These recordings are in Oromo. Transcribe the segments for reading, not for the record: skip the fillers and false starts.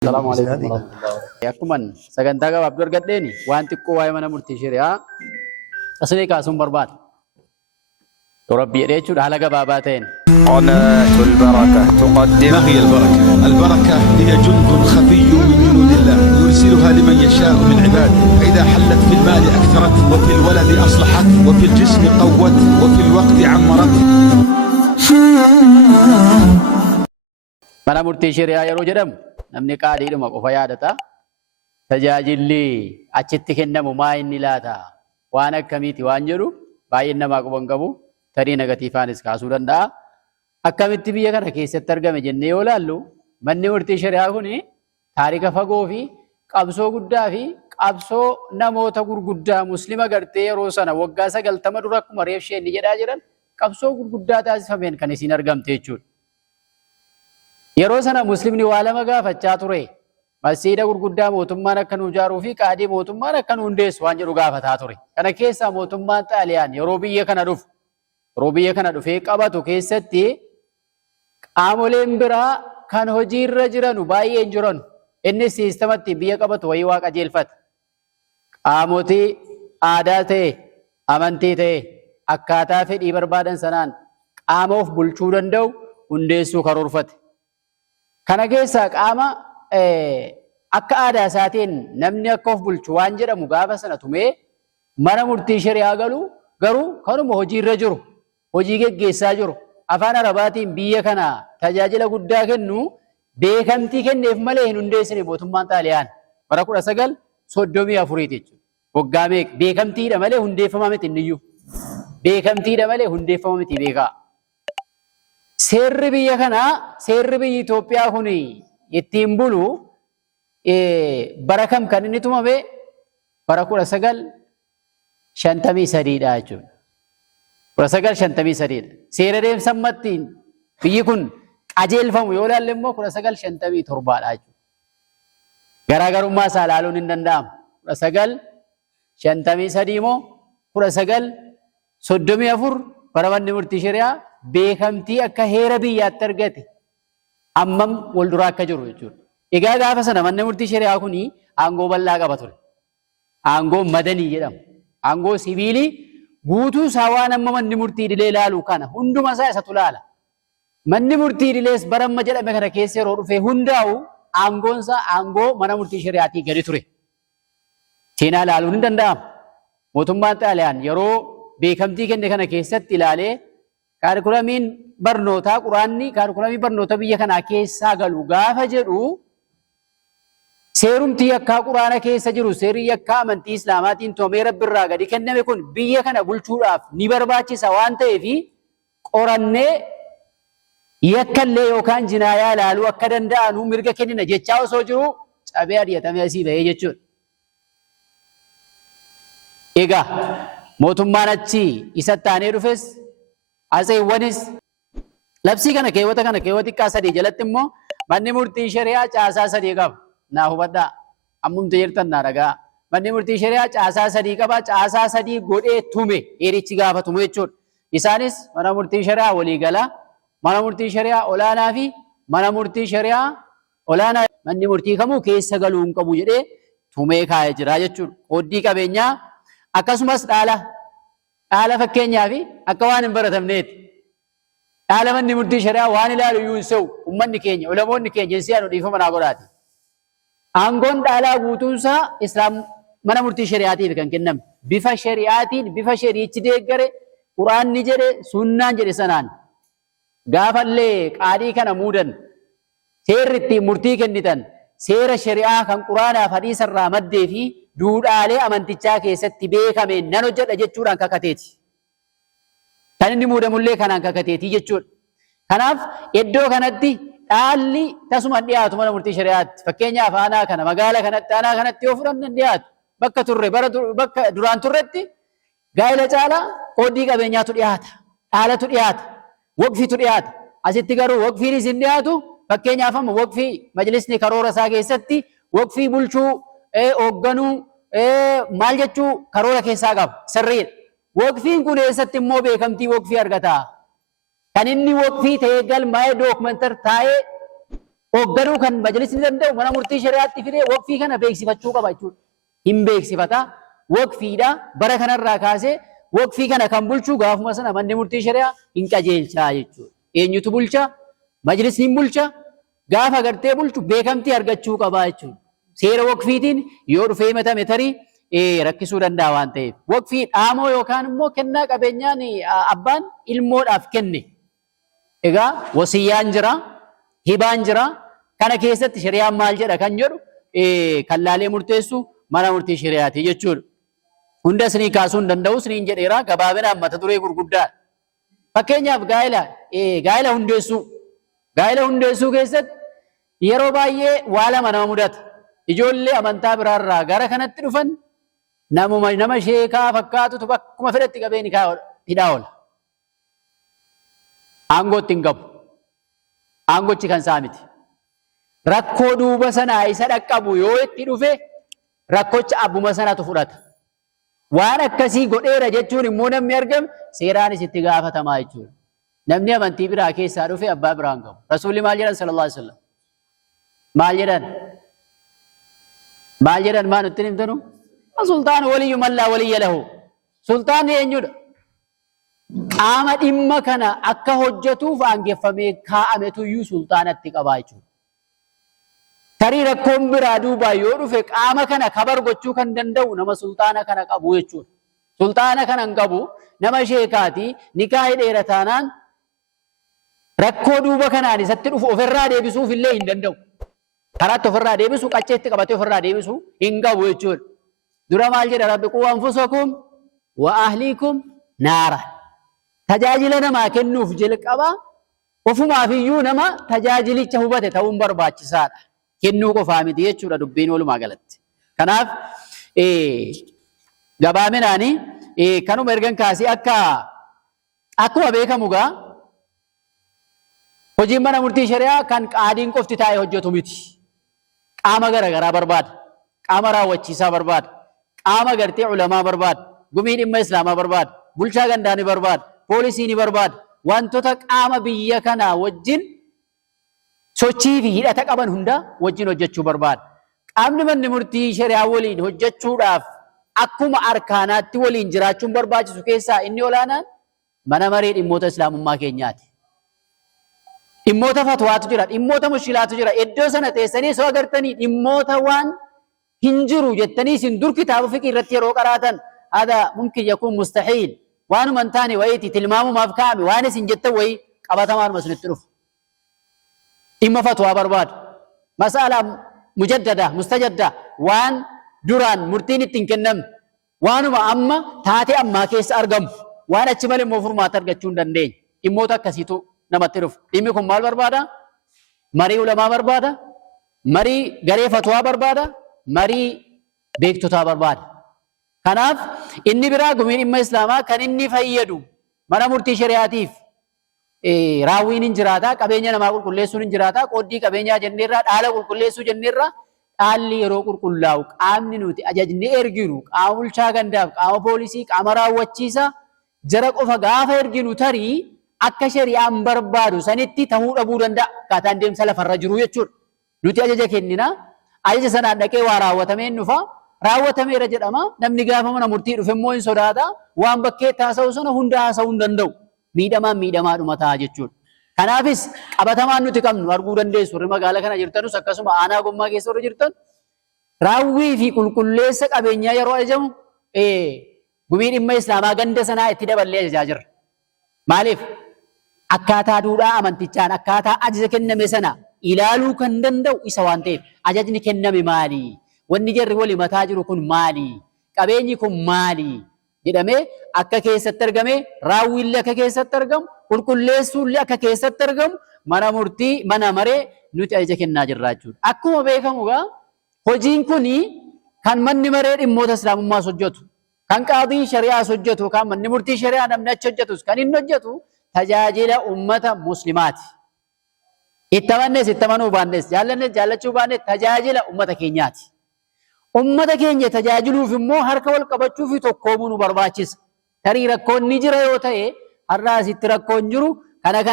Assalamualaikum warahmatullahi wabarakatuh. Akuman sagantaa gabaabduu argadheeni waan xiqqoo waa'ee mana murtii shari'aa asii kaasuun barbaada. Rabbi jedhee jechuudha haala gabaabaa ta'een. قناة البركة تقدم. ما هي البركة؟ البركة هي جند خفي من جنود الله يرسلها لمن يشاء من عباده، فإذا حلت في المال أكثرت، وفي الولد أصلحت، وفي الجسم قوت، وفي الوقت عمرت. Mana murtii shari'aa yeroo jedhamu namni qaadiidhuma qofa yaadata. Tajaajilli achitti kennamu maa inni laata? Waan akkamiiti waan jedhu baay'een namaa quban qabu. Tarii negatiifaanis kaasuu danda'a. Akkamitti biyya kana keessatti argame jennee yoo ilaallu manni murtii shari'aa kun taarika fagoo fi qabsoo guddaa fi qabsoo namoota gurguddaa muslima gartee yeroo sana waggaa 90 dura akkuma reef isheen jedhaa jiran qabsoo gurguddaa taasifameen kan isin argamte jechuudha. Yeroo sana muslimni waa lama gaafachaa ture. Masjiida gurguddaa mootummaan akka nu ijaaruu fi qaadii mootummaan akka nu hundeessu waan jedhu gaafataa ture. Kana keessaa mootummaan Xaaliyaan yeroo biyya kana dhufee qabatu keessatti qaamoleen biraa kan hojii irra jiranu baay'een jiran. Innis siistamatti biyya qabatu wayii waa qajeelfata. Qaamotii aadaa ta'e, amantii ta'e, akkaataa fedhii barbaadan sanaan qaama of bulchuu danda'u hundeessuu karoorfate. Kana keessaa qaama akka aadaa isaatiin namni akka of bulchu waan jedhamu gaafa sana tumee mana murtii shari'aa garuu kanuma hojii irra jiru, hojii geggeessaa jiru. Afaan Arabaatiin biyya kana tajaajila guddaa kennu beekamtii kenneef malee hin hundeessine mootummaan Xaaliyaan bara 1934 jechuudha. Waggaa meeqa beekamtiidha malee hundeeffama miti inniyyuu. Beekamtiidha malee hundeeffama miti beekaa. Seerri biyya kanaa, seerri biyya Itoophiyaa kun ittiin bulu bara kam kan inni tumame? Bara 1953 dha jechuudha. 1953 dha. Seera deemsammattiin biyyi kun qajeelfamu yoo ilaalle immoo 1957 dha jechuudha. Garaagarummaa isaa ilaaluun hin danda'amu. 1953 immoo 1934 bara manni murtii shari'aa beekamtii akka heera biyyaatti argate ammam wal duraa akka jiru jechuudha. Egaa gaafa sana manni murtii shari'aa kun aangoo bal'aa qaba ture. Aangoo madanii jedhamu. Aangoo siviilii guutuu isaa waan amma manni murtii idilee ilaalu kana hunduma isaa isatu ilaala. Manni murtii idilees bara amma jedhame kana keessa yeroo dhufe hundaa'u aangoon isaa aangoo mana murtii shari'aatii gadi ture. Seenaa ilaaluun hin danda'amu. Mootummaan Xaaliyaan yeroo beekamtii kenne kana keessatti ilaalee kaarikulamiin barnootaa quraanni kaarikulamii barnoota biyya kanaa keessaa galu gaafa jedhu seerumti yakkaa quraana keessa jiru seerri yakkaa amantii islaamaatiin toomee rabbiirraa gadi kenname kun biyya kana bulchuudhaaf ni barbaachisa waan ta'eef qorannee yakkallee yookaan jinaayaa ilaaluu akka danda'anu mirga kennina jechaa osoo jiru cabee adiyatamee asii bahee jechuudha. Egaa mootummaan achi isatti aanee dhufes aseewwanis labsii kana keewwata xiqqaa 3 jalatti immoo manni murtii shari'aa caasaa 3 qaba. Naa hubadhaa ammumti jirtan naa dhagaa. Manni murtii shari'aa caasaa 3 qaba. Caasaa 3 godhee tume heerichi gaafa tumu jechuudha. Isaanis mana murtii shari'aa waliigalaa, mana murtii shari'aa olaanaa fi mana murtii shari'aa olaanaa. Manni murtii kamuu keessa galuu hin qabu jedhee tumee kaa'ee jira jechuudha. Qooddii qabeenyaa akkasumas dhaala fakkeenyaa fi akka waan hin baratamneeti. Dhaala manni murtii shari'aa waan ilaalu iyyuu hin se'u uummanni keenya ulamoonni keenya hin si'an dhiifama naa godhaati. Aangoon dhaalaa guutuunsaa islaam mana murtii shari'aatiif kan kenname. Bifa shari'aatiin bifa shari'ichi deeggare quraanni jedhe sunnaan jedhe sanaan gaafallee qaadii kana muudan seerri ittiin murtii kennitan seera shari'aa kan quraanaaf hadiisarraa maddee fi duudhaalee amantichaa keessatti beekame nan hojjedha jechuudhaan kakateeti. Kan inni muudamullee kanaan kakateeti jechuudha. Kanaaf iddoo kanatti dhaalli tasuma dhiyaatu mana murtii shari'aatti. Fakkeenyaaf aanaa kana magaala kanatti aanaa kanatti yoo fudhanne dhiyaatu bakka turre bakka duraan turretti gaa'ela caalaa qooddii qabeenyaatu dhiyaata. Dhaalatu dhiyaata. Waqfiitu dhiyaata. Asitti garuu waqfiinis hin dhiyaatu. Fakkeenyaaf amma waqfii majlisni karoora isaa keessatti waqfii bulchuu hoogganuu maal jechuu karoora keessaa qaba. Sirriidha. Waqfiin kun eessatti immoo beekamtii waqfii argata. Kan inni waqfii ta'ee galmaa'ee dookumentar taa'ee Hoogganuu kan majlisni danda'u mana murtii shari'aatti fidee waqfii kana beeksifachuu qaba jechuudha. Hin beeksifata waqfiidha bara kanarraa kaasee waqfii kana kan bulchuu gaafuma sana manni murtii shari'aa hin qajeelchaa jechuudha. Eenyutu bulcha? Majlisni hin bulcha. Gaafa gartee bulchu beekamtii argachuu qaba jechuudha. Seera waqfiitiin yoo dhufee himatame tarii rakkisuu danda'a waan ta'eef. Waqfii dhaamoo yookaan immoo kennaa qabeenyaan abbaan ilmoodhaaf kenne. Egaa wasiyyaan jira, hibaan jira. Kana keessatti shari'aan maal jedha kan jedhu kan laalee murteessu mana murtii shari'aati jechuudha. Hunda isinii kaasuu hin danda'u isiniin jedheera gabaabinaan mata duree gurguddaa. Fakkeenyaaf gaa'ela hundeessuu. Gaa'ela hundeessuu keessatti yeroo baay'ee waa lama nama mudata. Ijoollee amantaa biraarraa gara kanatti dhufan nama sheekaa fakkaatutu bakkuma fedhetti qabee hidhaa oola. Aangootti hin qabu. Aangochi kan isaa miti. Rakkoo duuba sanaa isa dhaqqabu yoo itti dhufe rakkocha abbuma sanatu fudhata. Waan akkasii godheera jechuun immoo namni argame seeraanis itti gaafatamaa jechuudha. Namni amantii biraa keessaa dhufe abbaa biraan qabu. Rasuulli maal jedhan sallallahu alaihi wasallam? Maal jedhan? Maal jedhan maa nutti himtanu? Sultaan waliyyu mallaa waliyya lahu. Sultaanni eenyudha? Qaama dhimma kana akka hojjetuuf aangeffamee kaa'ametu iyyuu sultaanatti qabaa jechuudha. Tarii rakkoon biraa duubaa yoo dhufe qaama kana kabar gochuu kan danda'u nama sultaana kana qabu jechuudha. Sultaana kana hin qabu nama sheekaati nikaa hidheera taanaan rakkoo duuba kanaan isatti dhufu ofirraa deebisuuf illee hin danda'u. Karaatti ofirraa deebisu qacceetti qabatee ofirraa deebisu hin qabu jechuudha. Dura maal jedha rabbi quu anfusakum wa ahliikum naara. Tajaajila namaa kennuuf jalqaba ofumaaf iyyuu nama tajaajilicha hubate ta'uun barbaachisaadha. Kennuu qofaa miti jechuudha dubbiin walumaa galatti. Kanaaf gabaaminaani kanuma ergan kaasee akkuma beekamu gaa hojiin mana murtii shari'aa kan qaadiin qofti taa'ee hojjetu miti. Qaama garaagaraa barbaada. Qaama raawwachiisaa barbaada. Qaama gartee ulamaa barbaada. Gumii dhimma islaamaa barbaada. Bulchaa gandaa ni barbaada. Poolisii ni barbaada. Wantoota qaama biyya kanaa wajjin sochii fi hidhata qaban hunda wajjin hojjechuu barbaada. Qaamni manni murtii shari'aa waliin hojjechuudhaaf akkuma arkaanaatti waliin jiraachuun barbaachisu keessaa inni olaanaan mana maree dhimmoota islaamummaa keenyaati. Dhimmoota fatwaatu jira, dhimmoota mushkilaatu jira. Iddoo sana teessanii soo agartanii dhimmoota waan hin jiru jettanii isin dur kitaaba fiqii irratti yeroo qaraatan hada mumkin yakuun mustahiil waanuma hin taane wayiiti tilmaamumaaf kaa'ame waan isin jettan wayii qabatamaan isinitti dhufu. Dhimma fatwaa barbaadu. Mas'alaa mujaddada, mustajadda waan duraan murtiin ittiin kennamne waanuma amma taatee ammaa keessa argamu waan achi malee immoo furmaata argachuu hin dandeenye. Dhimmoota akkasiitu namatti dhufu. Dhimmi kun maal barbaada? Marii ulamaa barbaada. Marii garee fatwaa barbaada. Marii beektotaa barbaada. Kanaaf inni biraa gumiin dhimma islaamaa kan inni fayyadu mana murtii shari'aatiif raawwiin hin jiraata, qabeenya namaa qulqulleessuun hin jiraata, qooddii qabeenyaa jenneerraa, dhaala qulqulleessuu jenneerraa, dhaalli yeroo qulqullaa'u qaamni nuti ajajni erginu qaama bulchaa gandaaf, qaama poolisii, qaama raawwachiisaa jara qofa gaafa erginu tarii akka shari'aan barbaadu sanitti ta'uu dhabuu danda'a. Akkaataan deemsa lafarra jiru jechuudha. Nuti ajaja kennina, ajaja sanaan dhaqee waa raawwatameen dhufa, raawwatameera jedhama. Namni gaafa mana murtii dhufe immoo hin sodaata. Waan bakkeetti haasa'u sana hunda haasa'uu hin danda'u. Miidhamaadhuma ta'a jechuudha. Kanaafis qabatamaan nuti qabnu arguu dandeessu. Warri magaalaa kana jirtanus akkasuma aanaa gommaa keessa warri jirtan raawwii fi qulqulleessa qabeenyaa yeroo ajajamu gumii dhimma islaamaa ganda sanaa itti daballee ajajaa jirra. Maaliif? Akkaataa duudhaa amantichaan akkaataa ajaja kenname sana ilaaluu kan danda'u isa waan ta'eef ajajni kenname maali? Wanni jarri wali mataa jiru kun maali? Qabeenyi kun maali? Jedhamee akka keessatti argame raawwiillee akka keessatti argamu qulqulleessuullee akka keessatti argamu mana murtii mana maree nuti ajaja kennaa jirra jechuudha. Akkuma beekamu gaa hojiin kuni kan manni maree dhimmoota islaamummaas hojjetu, kan qaadii shari'aas hojjetu, kan manni murtii shari'aa namni achi hojjetus kan inni hojjetu tajaajila ummata muslimaati. Itti amannes itti amanuu baannes jaallannes jaallachuu baannes tajaajila ummata keenyaati. Ummata keenya tajaajiluuf immoo harka wal qabachuu fi tokkoomuu nu barbaachisa. Tarii rakkoon ni jira yoo ta'e har'aa asitti rakkoon jiru kana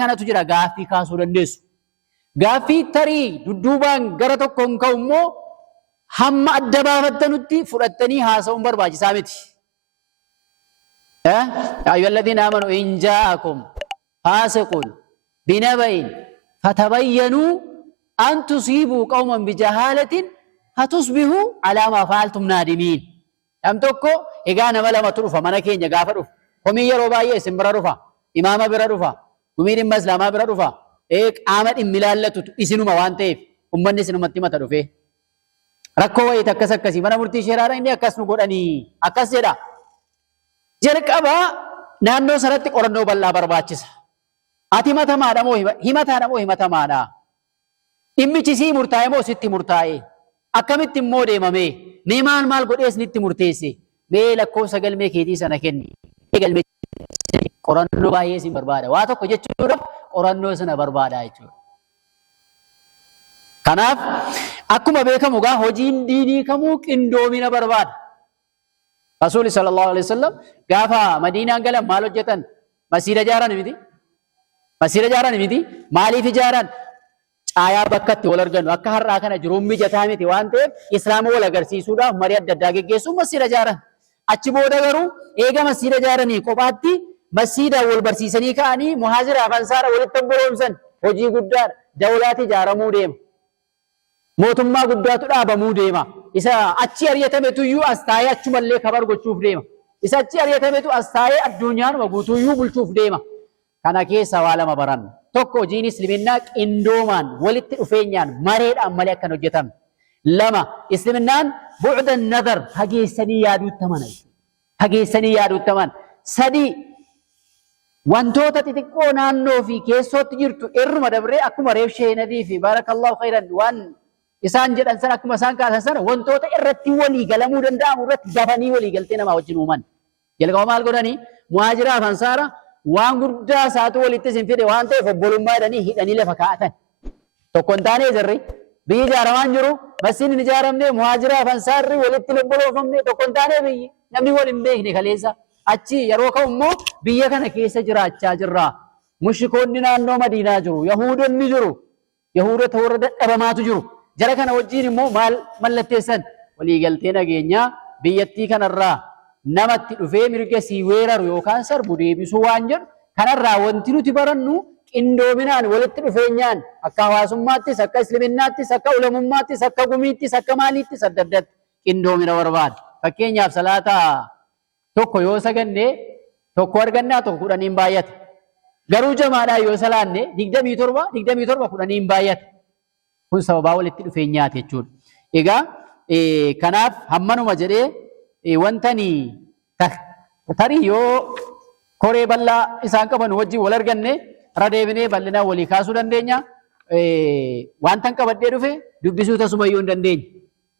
kanatu jira gaaffii kaasuu dandeessu. Gaaffii tarii dudduubaan gara tokkoon ka'ummoo hamma adda baafattanutti fudhattanii haasa'uun barbaachisaa miti. يا أيها الذين آمنوا إن جاءكم فاسق بنبأ فتبينوا أن تصيبوا قوما بجهالة فتصبحوا على ما فعلتم نادمين. أم تكو إجانا ملا متروفا مناكين جافروف ومي يروباي سمبر روفا إمام بر روفا ومير مسلم بر روفا إيك آمد إملالة إسنو موانتيف أمني سنو متى تروفه ركوا يتكسر كسي منا مرتي شرارة إني أكسر قراني أكسر jalqaba naannoo sanatti qorannoo bal'aa barbaachisa. Ati himatamaadha moo himataadha moo himatamaadha? Dhimmichi sii murtaa'e moo sitti murtaa'e? Akkamitti immoo deemame? Mee maal godhees nitti murteesse? Mee lakkoofsa galmee keetii sana kenni. Galmee qorannoo baay'ee siin barbaada. Waa tokko jechuudhaaf qorannoo sana barbaada jechuudha. Kanaaf akkuma beekamu gaa hojiin diinii kamuu qindoomina barbaada. رسول صلى الله عليه وسلم قافا مدينة قال مالو جتن مسيرة جاران ميدي مسيرة جاران ميدي مالي في جاران آيا بكت ولرجن وكهر راكنا جرومي جتامي تيوانته إسلام ولا غرسي سودا مريض دداغي جيسو مسيرة جاران أتشبودا غرو إيجا مسيرة جاراني كوباتي مسيرة والبرسيسني كاني مهاجر أفنسار ولتنبرومسن وجي قدار دولاتي جارمو ديم mootummaa guddaatu dhaabamuu deema. Isa achi ari'atametu iyyuu as taa'ee achumallee kabar gochuuf deema. Isa achi ari'atametu as taa'ee addunyaanuma guutuu iyyuu bulchuuf deema. Kana keessa waa lama barannu. Tokko hojiin Islaaminaa qindoomaan walitti dhufeenyaan mareedhaan malee akkan hojjetamu. Lama Islaaminaan bu'uuda nazar fageessanii yaaduutti amana. Fageessanii yaaduutti amana. Sadi wantoota xixiqqoo naannoo fi keessootti jirtu irruma dabree akkuma reef sheenadii fi baarakallahu khayran waan isaan jedhan sana akkuma isaan kaasan sana wantoota irratti walii galamuu danda'amu irratti dafanii walii galtee namaa wajjin uuman. Jalqaba maal godhanii muhaajiraa fi ansaara waan guddaa isaatu walitti isin fide waan ta'eef obbolummaa jedhanii hidhanii lafa kaa'atan. Tokko hin taane jirri biyyi ijaaramaan jiru masjiin hin ijaaramne muhaajiraa fi ansaarri walitti lobboloofamne tokko hin taane biyyi namni wal hin beekne kaleessa achi yeroo ka'u immoo biyya kana keessa jiraachaa jirra. Mushrikoonni naannoo Madiinaa jiru, Yahuudonni jiru, Yahuudota warra dadhabamaatu jiru. Jara kana wajjin immoo maal mallatteessan waliigaltee nageenyaa biyyattii kanarraa namatti dhufee mirga sii weeraru yookaan sarbu deebisuu waan jedhu kanarraa wanti nuti barannu qindoominaan walitti dhufeenyaan akka hawaasummaattis akka islaaminaattis akka ulamummaattis akka gumiittis akka maaliittis adda addatti qindoomina barbaada. Fakkeenyaaf salaataa tokko yoo sagannee tokko argannaa tokko kudhaniin baay'ata. Garuu jamaadhaa yoo salaanne 27 kudhaniin baay'ata. Kun sababaa walitti dhufeenyaati jechuudha. Egaa kanaaf hammanuma jedhee wantani tarii yoo koree bal'aa isaan qaban wajjin wal arganne irra deebinee bal'inaan walii kaasuu dandeenya. Wantan qabadhee dhufe dubbisuu tasumayyuu hin dandeenye.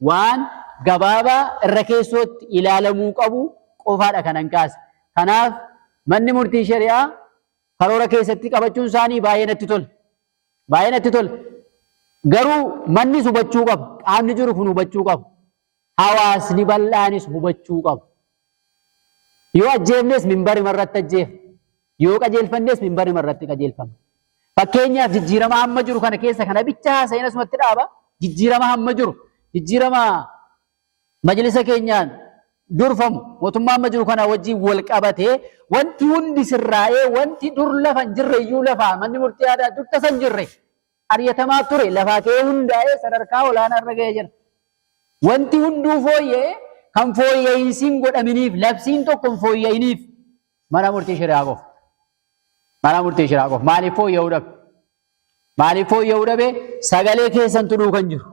Waan gabaabaa irra keessootti ilaalamuu qabu qofaadha kanan kaase. Kanaaf manni murtii shari'aa karoora keessatti qabachuun isaanii baay'ee natti tola. Baay'ee natti tola. Garuu manni hubachuu qaba. Qaamni jiru kun hubachuu qaba. Hawaasni bal'aanis hubachuu qaba. Yoo ajjeefnes minbari marratti ajjeefa. Yoo qajeelfannes minbari marratti qajeelfama. Fakkeenyaaf jijjiirama hamma jiru kana keessa kana bicha haasa'een asumatti dhaaba. Jijjiirama hamma jiru. Jijjiirama majlisa keenyaan durfamu mootummaa amma jiru kana wajjin wal qabatee wanti hundi sirraa'ee wanti dur lafa hin jirre iyyuu lafaa manni murtii aadaa dur tasan jirre ari'atamaa ture lafaa kee hundaa'ee sadarkaa olaanaa irra ga'ee jira. Wanti hunduu fooyyee kan fooyya'insiin godhaminiif labsiin tokko hin fooyya'iniif mana murtii shari'aa qofa. Mana murtii shari'aa qofa. Maaliif fooyya'uu dhabe? Maaliif fooyya'uu dhabe? Sagalee keessan tuduu kan jiru.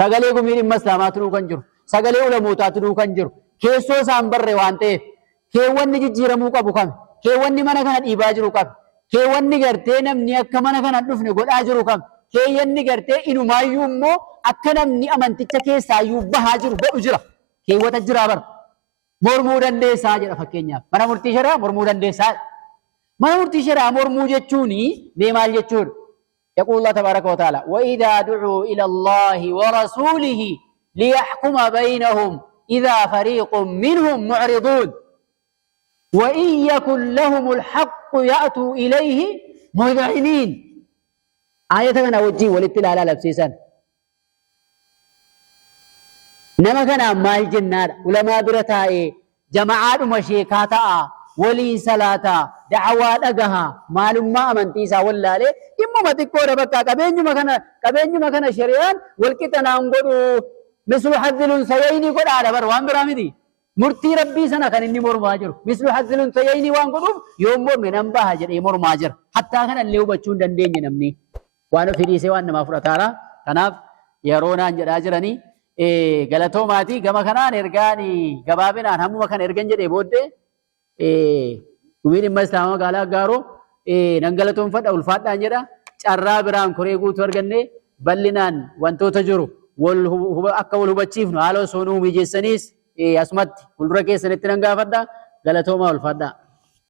Sagalee gumii dhimma islaamaa tuduu kan jiru. Sagalee ulamootaa tuduu kan jiru. Keessoo isaan barre waan ta'eef keewwanni jijjiiramuu qabu kami? Keewwanni mana kana dhiibaa jiru qabi. Keewwanni gartee namni akka mana kana dhufne godhaa jiru kami? Keewwanni gartee inumaayyuu immoo akka namni amanticha keessaayyuu bahaa jiru godhu jira. Keewwata jiraa bara. Mormuu dandeessaa jedha fakkeenyaaf. Mana murtii shari'aa mormuu dandeessaa. Mana murtii shari'aa mormuu jechuuni mee maal jechuudha? يقول الله تبارك وتعالى وإذا دعوا إلى الله ورسوله ليحكم بينهم إذا فريق منهم معرضون وإن يكن لهم الحق يأتوا إليه مذعنين. ayata kana wajjin walitti ilaalaa labsiisan. Nama kana maal jennaadha ulamaa bira taa'ee jamaa'aadhuma sheekaa ta'a walii salaataa da'awaa dhagaha maalummaa amantii isaa wallaalee dhimmuma xiqqoodha bakka qabeenyuma kana shari'aan walqixa naan godhu mislu hazzilun sayayni godhaadha bar waan biraa miti. Murtii rabbii sana kan inni mormaa jiru mislu hazzilun sayayni waan godhuuf yoo morme nan baha jedhee mormaa jira. Hattaa kana illee hubachuu hin dandeenye namni waan ofii dhiisee waan namaa fudhataara. Kanaaf yeroo naan jedhaa jiranii galatoomaati gama kanaan ergaan gabaabinaan hammuma kan ergan jedhee booddee dhumiin dhimma islaamaa magaalaa Aggaaroo nan galatoonfadha ulfaadhaan jedha. Carraa biraan koree guutuu arganne bal'inaan wantoota jiru akka wal hubachiifnu haala osoo nuu mijeessaniis asumatti fuuldura keessanitti nan gaafadha. Galatoomaa ulfaadhaa.